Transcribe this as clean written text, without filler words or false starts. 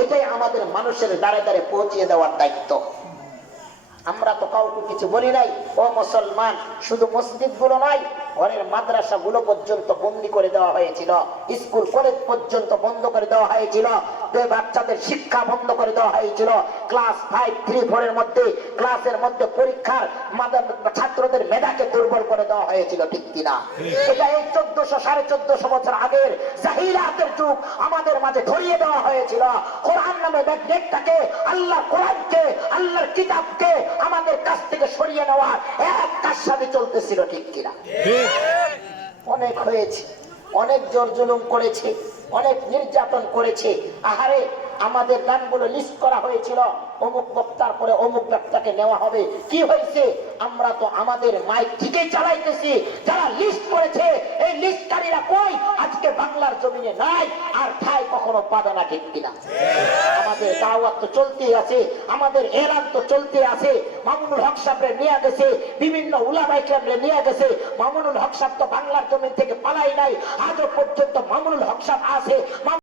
এটাই আমাদের মানুষের দ্বারে দ্বারে পৌঁছিয়ে দেওয়ার দায়িত্ব। আমরা তো কাউকে কিছু বলি নাই। ও মুসলমান, শুধু মসজিদ গুলো নয়, ঘরের মাদ্রাসা গুলো পর্যন্ত বন্দি করে দেওয়া হয়েছিল, স্কুল কলেজ পর্যন্ত বন্ধ করে দেওয়া হয়েছিল, বাচ্চাদের শিক্ষা বন্ধ করে দেওয়া হয়েছিল। ক্লাস 5, 3, 4 এর মধ্যে ক্লাসের মধ্যে পরীক্ষার ছাত্রদের মেধাকে দুর্বল করে দেওয়া হয়েছিল, ঠিক কিনা? এটা এই 1400-1450 বছর আগের জাহিলিয়াতের যুগ আমাদের মাঝে ধরিয়ে দেওয়া হয়েছিল। কোরআন নামে ম্যাগনেটটাকে, আল্লাহর কোরআনকে, আল্লাহর কিতাবকে আমাদের কাছ থেকে সরিয়ে নেওয়ার এক কারসাজি চলতেছিল, ঠিক কিনা? অনেক হয়েছে, অনেক জোর জুলুম করেছে, অনেক নির্যাতন করেছে। আহারে, আমাদের গানগুলো লিস্ট করা হয়েছিল, অমুক বক্তার পরে অমুক বক্তাকে নেওয়া হবে। কি হয়েছে? আমরা তো আমাদের মাইক ঠিকই চালাইতেছি। যারা লিস্ট করেছে, এই লিস্টকারীরা কই? আজকে বাংলার জমিনে নাই, আর ঠাই কখনো পাবে না, ঠিক কিনা? আমাদের দাওয়াত তো চলতে আছে, আমাদের এলান তো চলতে আছে। মামুনুল হক সাহেবরে নিয়ে গেছে, বিভিন্ন উলামায়ে কেরামরে নিয়ে গেছে। মামুনুল হক সাহেব তো বাংলার জমিন থেকে পালাই নাই, আজও পর্যন্ত মামুনুল হক সাহেব আছে।